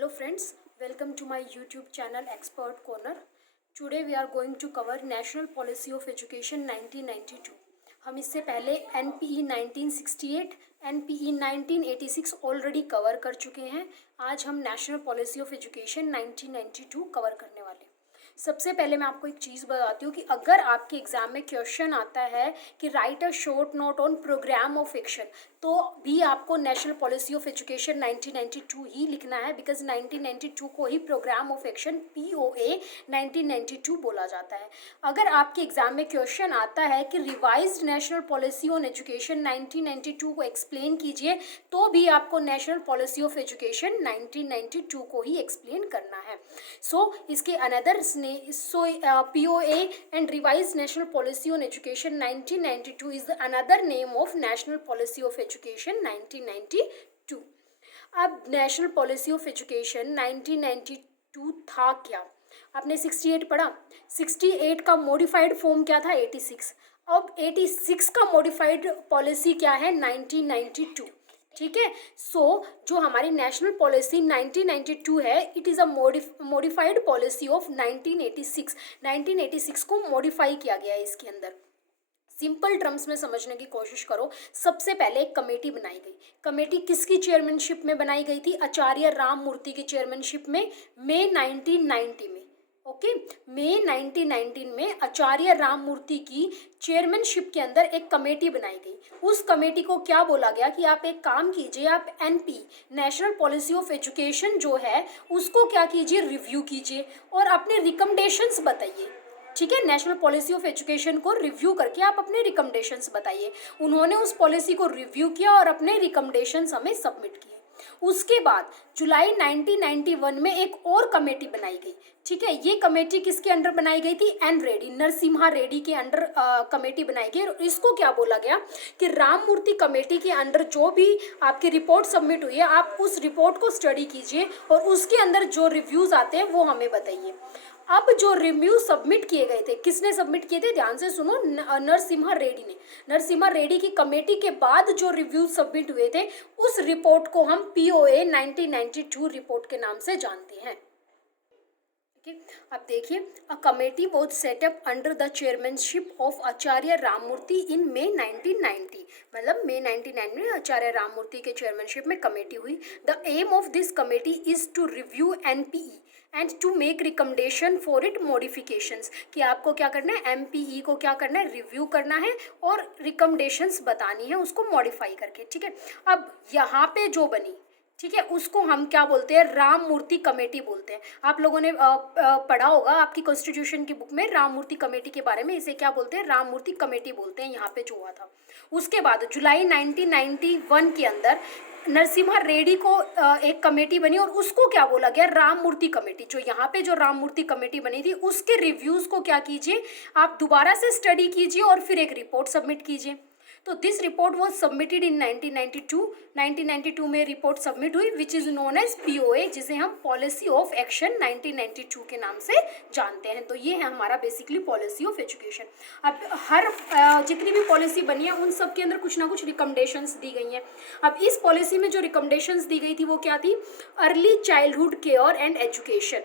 Hello friends, welcome to my YouTube channel Expert Corner. Today we are going to cover National Policy of Education 1992. हम इससे पहले NPE 1968, NPE 1986 already cover कर चुके हैं. आज हम national Policy of Education 1992 cover करने वाले हैं. सबसे पहले मैं आपको एक चीज़ बताती हूँ कि अगर आपके एग्ज़ाम में क्वेश्चन आता है कि write a short note on Programme of Action, तो भी आपको नेशनल पॉलिसी ऑफ एजुकेशन 1992 ही लिखना है, बिकॉज 1992 को ही प्रोग्राम ऑफ एक्शन POA 1992 बोला जाता है. अगर आपके एग्ज़ाम में क्वेश्चन आता है कि revised national policy on education 1992 को एक्सप्लेन कीजिए, तो भी आपको नेशनल पॉलिसी ऑफ एजुकेशन 1992 को ही एक्सप्लेन करना है. इसके another POA and revised national policy on education 1992 is the another name of national policy of education 1992. अब नेशनल पॉलिसी ऑफ एजुकेशन 1992 था क्या? आपने 68 पढ़ा. 68 का मॉडिफाइड फॉर्म क्या था? 86. अब 86 का मॉडिफाइड पॉलिसी क्या है? 1992. ठीक है. जो हमारी नेशनल पॉलिसी 1992 है, it is a modified policy of 1986. 1986 को मॉडिफाई किया गया है. इसके अंदर सिंपल टर्म्स में समझने की कोशिश करो. सबसे पहले एक कमेटी बनाई गई. कमेटी किसकी चेयरमैनशिप में बनाई गई थी? आचार्य राममूर्ति की चेयरमैनशिप में, मई 1990 में. ओके, मई 1919 में आचार्य राममूर्ति की चेयरमैनशिप के अंदर एक कमेटी बनाई गई. उस कमेटी को क्या बोला गया कि आप एक काम कीजिए, आप NP national Policy of education जो है उसको क्या कीजिए, रिव्यू कीजिए और अपने रिकमेंडेशंस बताइए. ठीक है, नेशनल पॉलिसी ऑफ एजुकेशन को रिव्यू करके आप अपने रिकमेंडेशंस बताइए. उन्होंने उस पॉलिसी को रिव्यू किया और अपने रिकमेंडेशंस हमें सबमिट किए. उसके बाद जुलाई 1991 में एक और कमेटी बनाई गई. ठीक है, ये कमेटी किसके अंडर बनाई गई थी? N रेड्डी, नरसिम्हा रेड्डी के अंडर कमेटी बनाई गई. और इसको क्या बोला गया कि राममूर्ति कमेटी के अंडर जो भी आपकी रिपोर्ट सबमिट हुई है, आप उस रिपोर्ट को स्टडी कीजिए और उसके अंदर जो रिव्यूज़ आते हैं वो हमें बताइए. अब जो रिव्यू सबमिट किए गए थे, किसने सबमिट किए थे? ध्यान से सुनो, नरसिम्हा रेड्डी ने. नरसिम्हा रेड्डी की कमेटी के बाद जो रिव्यू सबमिट हुए थे, उस रिपोर्ट को हम POA 1992 रिपोर्ट के नाम से जानते हैं. अब देखिए, a committee was set up under the chairmanship of Acharya Ramamurti in May 1990. मतलब मई 1990 में आचार्य राममूर्ति के चेयरमैनशिप में कमेटी हुई. The aim of this committee is to review NPE and to make recommendation for it modifications. कि आपको क्या करना है? MPE को क्या करना है? रिव्यू करना है और रिकमेंडेशंस बतानी है उसको मॉडिफाई करके. ठीक है, अब यहाँ पे जो बनी, ठीक है, उसको हम क्या बोलते हैं? राममूर्ति कमेटी बोलते हैं. आप लोगों ने पढ़ा होगा आपकी कॉन्स्टिट्यूशन की बुक में राममूर्ति कमेटी के बारे में. इसे क्या बोलते हैं? राममूर्ति कमेटी बोलते हैं. यहाँ पे जो हुआ था, उसके बाद जुलाई 1991 के अंदर नरसिम्हा रेड्डी को एक कमेटी बनी और उसको क्या बोला गया? राममूर्ति कमेटी. जो यहाँ पे जो राममूर्ति कमेटी बनी थी, उसके रिव्यूज़ को क्या कीजिए, आप दोबारा से स्टडी कीजिए और फिर एक रिपोर्ट सबमिट कीजिए. तो this report was submitted in 1992. 1992 में रिपोर्ट सबमिट हुई, which is known as POA, जिसे हम पॉलिसी ऑफ एक्शन 1992 के नाम से जानते हैं. तो ये है हमारा बेसिकली पॉलिसी ऑफ एजुकेशन. अब हर जितनी भी पॉलिसी बनी है उन सब के अंदर कुछ ना कुछ रिकमेंडेशंस दी गई हैं. अब इस पॉलिसी में जो रिकमेंडेशंस दी गई थी वो क्या थी? Early childhood care and education.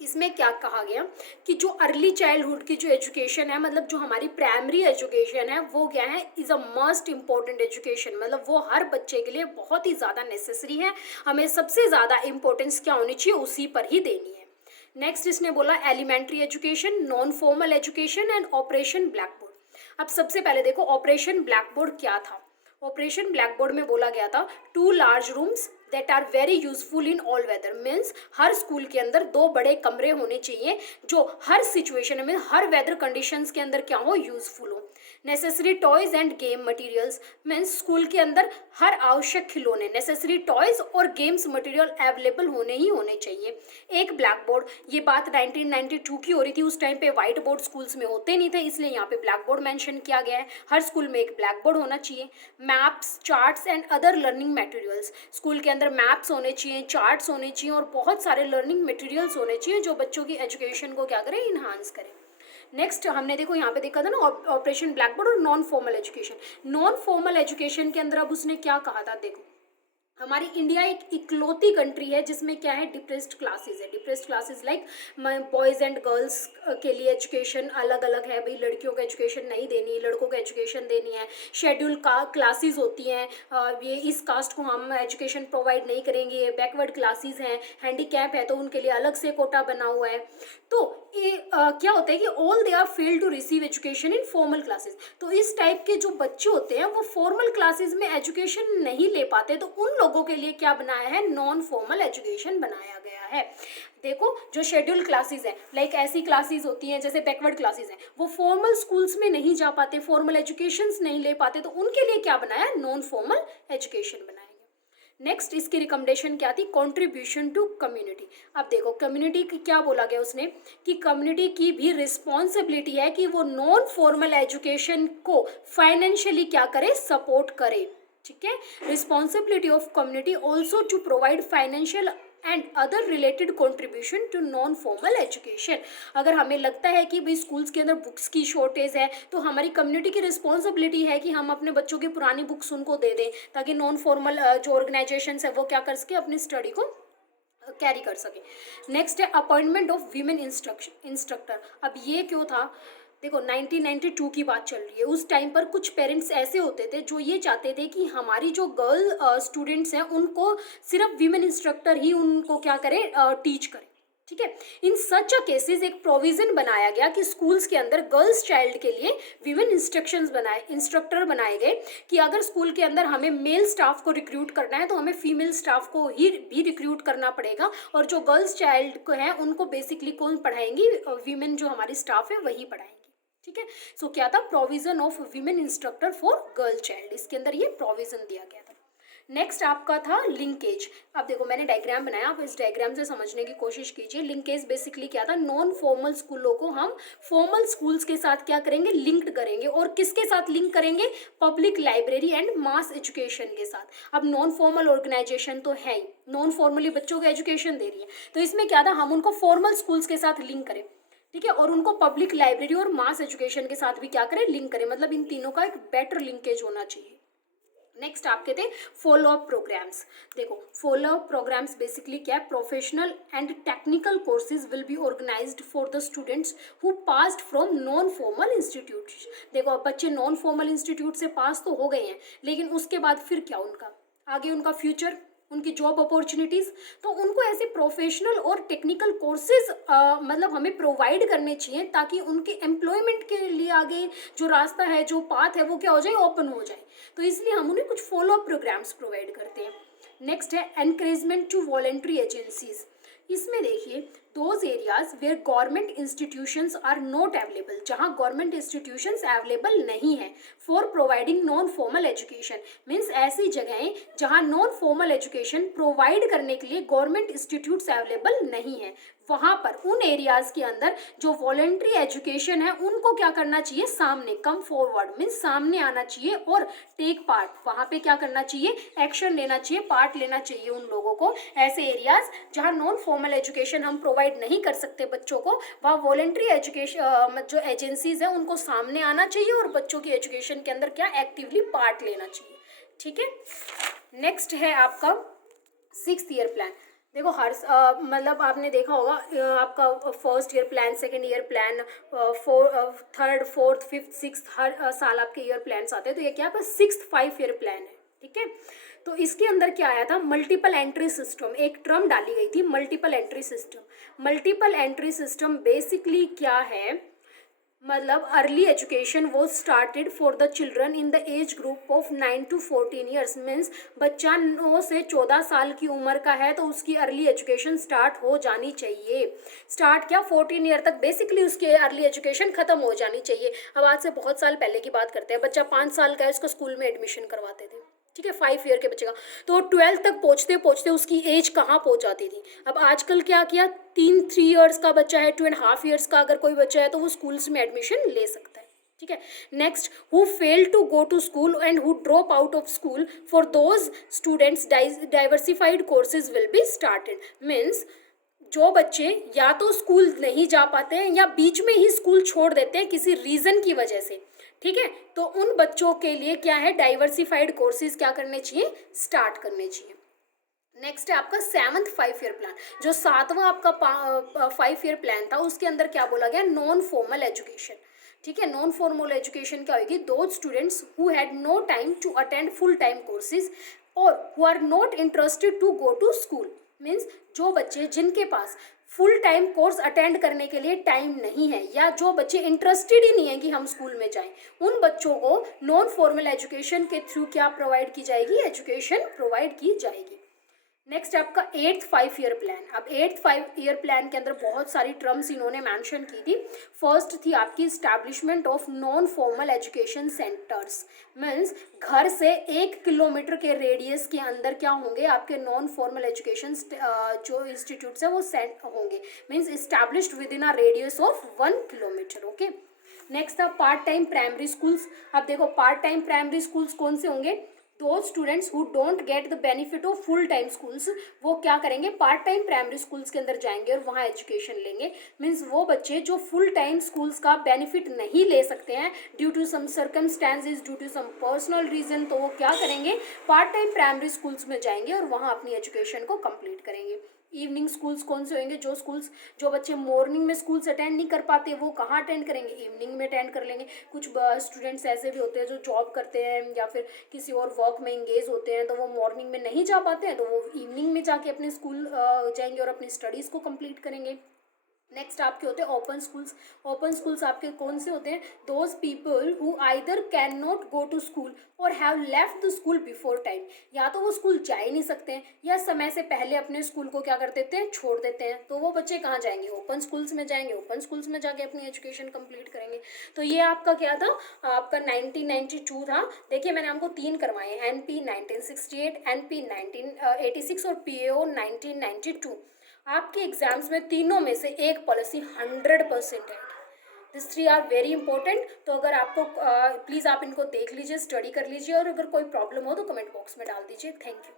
इसमें क्या कहा गया कि जो अर्ली चाइल्डहुड की जो एजुकेशन है, मतलब जो हमारी प्राइमरी एजुकेशन है, वो क्या है? Is a must important education. मतलब वो हर बच्चे के लिए बहुत ही ज़्यादा नेसेसरी है. हमें सबसे ज़्यादा इंपॉर्टेंस क्या होनी चाहिए? उसी पर ही देनी है. नेक्स्ट इसने बोला elementary education, non formal education and operation black board. अब सबसे पहले देखो, ऑपरेशन ब्लैक बोर्ड क्या था? ऑपरेशन ब्लैक बोर्ड में बोला गया था 2 large rooms that are very useful in all weather. Means हर स्कूल के अंदर 2 बड़े कमरे होने चाहिए जो हर सिचुएशन में, हर वेदर कंडीशंस के अंदर क्या हो? यूजफुल हो. Necessary toys end game materials. Means school के अंदर हर आवश्यक खिलौने, नेसेसरी टॉयज और गेम्स मटेरियल अवेलेबल होने ही होने चाहिए. एक ब्लैक बोर्ड. ये बात 1992 की हो रही थी. उस टाइम पे व्हाइट बोर्ड स्कूल्स में होते नहीं थे, इसलिए यहाँ पे ब्लैक बोर्ड मेंशन किया गया है. हर स्कूल में एक ब्लैक बोर्ड होना चाहिए. Maps, charts and other learning materials. School के अंदर मैप्स होने चाहिए, चार्ट्स होने चाहिए और बहुत सारे लर्निंग मटेरियल्स होने चाहिए जो बच्चों की एजुकेशन को क्या करें? इन्हांस करें. नेक्स्ट हमने देखो यहाँ पे देखा था ना ऑपरेशन ब्लैक बोर्ड और non formal education. Non formal education के अंदर अब उसने क्या कहा था? देखो, हमारी इंडिया एक इकलौती कंट्री है जिसमें क्या है, डिप्रेस्ड क्लासेस है। Depressed classes like boys and girls के लिए एजुकेशन अलग अलग है, भाई लड़कियों को एजुकेशन नहीं देनी, लड़कों को एजुकेशन देनी है। शेड्यूल का क्लासेस होती हैं, ये इस कास्ट को हम एजुकेशन प्रोवाइड नहीं करेंगे, ये बैकवर्ड क्लासेस हैं, हैंडीकैप है तो उनके लिए अलग से कोटा बना हुआ है। तो ये क्या होता है कि all they are fail to receive education in formal classes. तो इस टाइप के जो बच्चे होते हैं वो फॉर्मल क्लासेस में एजुकेशन नहीं ले पाते, तो उन लोगों के लिए क्या बनाया है, नॉन फॉर्मल एजुकेशन बनाया गया है। देखो जो शेड्यूल क्लासेस हैं, लाइक ऐसी क्लासेस होती हैं जैसे बैकवर्ड क्लासेस हैं, वो फॉर्मल स्कूल्स में नहीं जा पाते, फॉर्मल एजुकेशंस नहीं ले पाते, तो उनके लिए क्या बनाया, नॉन फॉर्मल एजुकेशन बनाया। नेक्स्ट इसकी रिकमेंडेशन क्या थी, कंट्रीब्यूशन टू कम्युनिटी। अब देखो कम्युनिटी की क्या बोला गया उसने, कि कम्युनिटी की भी रिस्पॉन्सिबिलिटी है कि वो नॉन फॉर्मल एजुकेशन को फाइनेंशियली क्या करे, सपोर्ट करे। ठीक है, responsibility of community also to provide financial and other related contribution to non formal education. अगर हमें लगता है कि भाई स्कूल्स के अंदर बुक्स की शॉर्टेज है, तो हमारी कम्युनिटी की रिस्पॉन्सिबिलिटी है कि हम अपने बच्चों की पुरानी बुक्स उनको दे दें, ताकि नॉन फॉर्मल जो ऑर्गेनाइजेशन है वो क्या कर सके, अपनी स्टडी को कैरी कर सके। नेक्स्ट है अपॉइंटमेंट ऑफ वीमेन इंस्ट्रक्टर। अब ये क्यों था, देखो 1992 की बात चल रही है। उस टाइम पर कुछ पेरेंट्स ऐसे होते थे जो ये चाहते थे कि हमारी जो गर्ल स्टूडेंट्स हैं उनको सिर्फ वीमेन इंस्ट्रक्टर ही उनको क्या करें, टीच करें। ठीक है, इन सच अ केसेस एक प्रोविजन बनाया गया कि स्कूल्स के अंदर गर्ल्स चाइल्ड के लिए वीमेन इंस्ट्रक्टर बनाए गए, कि अगर स्कूल के अंदर हमें मेल स्टाफ को रिक्रूट करना है तो हमें फीमेल स्टाफ को ही भी रिक्रूट करना पड़ेगा, और जो गर्ल्स चाइल्ड को है उनको बेसिकली कौन पढ़ाएंगी, वीमेन जो हमारी स्टाफ है वही पढ़ाएंगी। ठीक है, सो क्या था, provision of women instructor for girl child, इसके अंदर ये प्रोविजन दिया गया था। नेक्स्ट आपका था लिंकेज। अब देखो मैंने डायग्राम बनाया, आप इस डायग्राम से समझने की कोशिश कीजिए। लिंकेज बेसिकली क्या था, नॉन फॉर्मल स्कूलों को हम फॉर्मल स्कूल्स के साथ क्या करेंगे, लिंक्ड करेंगे। और किसके साथ लिंक करेंगे, public library and mass education के साथ। अब नॉन फॉर्मल ऑर्गेनाइजेशन तो है ही, नॉन फॉर्मली बच्चों को एजुकेशन दे रही है, तो इसमें क्या था, हम उनको फॉर्मल स्कूल्स के साथ लिंक करें। ठीक है, और उनको पब्लिक लाइब्रेरी और मास एजुकेशन के साथ भी क्या करें, लिंक करें। मतलब इन तीनों का एक बेटर लिंकेज होना चाहिए। नेक्स्ट आपके थे फॉलो अप प्रोग्राम्स। देखो फॉलो अप प्रोग्राम्स बेसिकली क्या है, professional and technical courses will be organised for the students who passed from non formal institute. देखो अब बच्चे नॉन फॉर्मल इंस्टीट्यूट से पास तो हो गए हैं, लेकिन उसके बाद फिर क्या, उनका आगे उनका फ्यूचर, उनकी जॉब अपॉर्चुनिटीज़, तो उनको ऐसे प्रोफेशनल और टेक्निकल कोर्सेज मतलब हमें प्रोवाइड करने चाहिए, ताकि उनके एम्प्लॉयमेंट के लिए आगे जो रास्ता है, जो पाथ है, वो क्या हो जाए, ओपन हो जाए। तो इसलिए हम उन्हें कुछ फॉलो अप प्रोग्राम्स प्रोवाइड करते हैं। नेक्स्ट है एनकरेजमेंट टू वॉलेंट्री एजेंसीज। इसमें देखिए those areas where government institutions are not available, जहाँ गवर्नमेंट इंस्टीट्यूशंस अवेलेबल नहीं है for providing non formal education. Means ऐसी जगहें जहाँ नॉन फॉर्मल एजुकेशन प्रोवाइड करने के लिए गवर्नमेंट इंस्टीट्यूट्स अवेलेबल नहीं है, वहाँ पर उन एरियाज़ के अंदर जो वॉलेंट्री एजुकेशन है उनको क्या करना चाहिए, सामने कम फॉरवर्ड, मीन्स सामने आना चाहिए और टेक पार्ट। वहाँ पे क्या करना चाहिए, एक्शन लेना चाहिए, पार्ट लेना चाहिए उन लोगों को। ऐसे एरियाज जहाँ नॉन फॉर्मल एजुकेशन हम प्रोवाइड नहीं कर सकते बच्चों को, वहाँ वॉलेंट्री एजुकेशन जो एजेंसीज है उनको सामने आना चाहिए और बच्चों की एजुकेशन के अंदर क्या एक्टिवली पार्ट लेना चाहिए। ठीक है, नेक्स्ट है आपका 6th ईयर प्लान। देखो हर मतलब आपने देखा होगा आपका 1st year plan, 2nd year plan, 3rd 4th 5th 6th हर साल आपके ईयर प्लान्स आते हैं। तो ये क्या है, 6th 5 ईयर प्लान है। ठीक है, तो इसके अंदर क्या आया था, मल्टीपल एंट्री सिस्टम, एक टर्म डाली गई थी multiple entry system. Multiple entry system basically क्या है, मतलब अर्ली एजुकेशन वो started for the children in the age group of 9 to 14 years. Means बच्चा 9 से 14 साल की उम्र का है तो उसकी अर्ली एजुकेशन स्टार्ट हो जानी चाहिए। स्टार्ट क्या, 14 ईयर तक बेसिकली उसकी अर्ली एजुकेशन खत्म हो जानी चाहिए। अब आज से बहुत साल पहले की बात करते हैं, बच्चा 5 साल का है, उसको स्कूल में एडमिशन करवाते थे। ठीक है, 5 ईयर के बच्चे का, तो 12th तक पहुँचते पहुँचते उसकी एज कहाँ पहुँच जाती थी। अब आजकल क्या किया, 3 ईयर्स का बच्चा है, 2.5 ईयर्स का अगर कोई बच्चा है तो वो स्कूल्स में एडमिशन ले सकता है। ठीक है, next who fail to go to school and who drop out of school, for those students diversified courses will be started. Means जो बच्चे या तो स्कूल नहीं जा पाते हैं या बीच में ही स्कूल छोड़ देते हैं किसी रीज़न की वजह से, ठीक है, तो उन बच्चों के लिए क्या है, डाइवर्सिफाइड कोर्सेज क्या करने चाहिए, स्टार्ट करने चाहिए। नेक्स्ट है आपका 7th 5 ईयर प्लान। जो 7वां आपका 5 ईयर प्लान था उसके अंदर क्या बोला गया, नॉन फॉर्मल एजुकेशन। ठीक है, नॉन फॉर्मल एजुकेशन क्या होगी, those students who had no time to attend full time courses और who are not interested to go to school. Means जो बच्चे जिनके पास फुल टाइम कोर्स अटेंड करने के लिए टाइम नहीं है, या जो बच्चे इंटरेस्टेड ही नहीं है कि हम स्कूल में जाएं, उन बच्चों को नॉन फॉर्मल एजुकेशन के थ्रू क्या प्रोवाइड की जाएगी, एजुकेशन प्रोवाइड की जाएगी। नेक्स्ट आपका 8th 5 ईयर प्लान। अब 8th 5 ईयर प्लान के अंदर बहुत सारी टर्म्स इन्होंने मेंशन की थी। फर्स्ट थी आपकी establishment of non formal education centres. Means घर से 1 किलोमीटर के रेडियस के अंदर क्या होंगे, आपके नॉन फॉर्मल एजुकेशन जो इंस्टीट्यूट्स है वो सेंट होंगे। Means established with in a radius of 1 kilometre. Okay, next था पार्ट टाइम प्राइमरी स्कूल्स। अब देखो पार्ट टाइम प्राइमरी स्कूल्स कौन से होंगे, दो students who don't get the benefit of full time schools, वो क्या करेंगे, पार्ट टाइम प्राइमरी स्कूल्स के अंदर जाएंगे और वहाँ एजुकेशन लेंगे। मीन्स वो बच्चे जो फुल टाइम स्कूल्स का बेनिफिट नहीं ले सकते हैं due to some circumstances, due to some personal reason, तो वो क्या करेंगे, पार्ट टाइम प्राइमरी स्कूल्स में जाएंगे और वहाँ अपनी एजुकेशन को कंप्लीट करेंगे। इवनिंग स्कूल्स कौन से होंगे, जो बच्चे मॉर्निंग में स्कूल्स अटेंड नहीं कर पाते वो कहाँ अटेंड करेंगे, इवनिंग में अटेंड कर लेंगे। कुछ स्टूडेंट्स ऐसे भी होते हैं जो जॉब करते हैं या फिर किसी और वर्क में इंगेज होते हैं, तो वो मॉर्निंग में नहीं जा पाते हैं, तो वो इवनिंग में जाके अपने स्कूल जाएंगे और अपनी स्टडीज़ को कंप्लीट करेंगे। नेक्स्ट आपके होते हैं ओपन स्कूल्स। ओपन स्कूल्स आपके कौन से होते हैं, those people who either can not go to school और have left the school before time. या तो वो स्कूल जा ही नहीं सकते हैं या समय से पहले अपने स्कूल को क्या कर देते हैं, छोड़ देते हैं, तो वो बच्चे कहाँ जाएंगे, ओपन स्कूल्स में जाएंगे, ओपन स्कूल्स में जाके अपनी एजुकेशन कंप्लीट करेंगे। तो ये आपका क्या था, आपका 1992 था। देखिए मैंने आपको 3 करवाए, NP 1968, NP 1986 और PAO 1992। आपके एग्जाम्स में तीनों में से एक पॉलिसी 100% है। This 3 are very important. तो अगर आपको प्लीज़ आप इनको देख लीजिए, स्टडी कर लीजिए, और अगर कोई प्रॉब्लम हो तो कमेंट बॉक्स में डाल दीजिए। Thank you.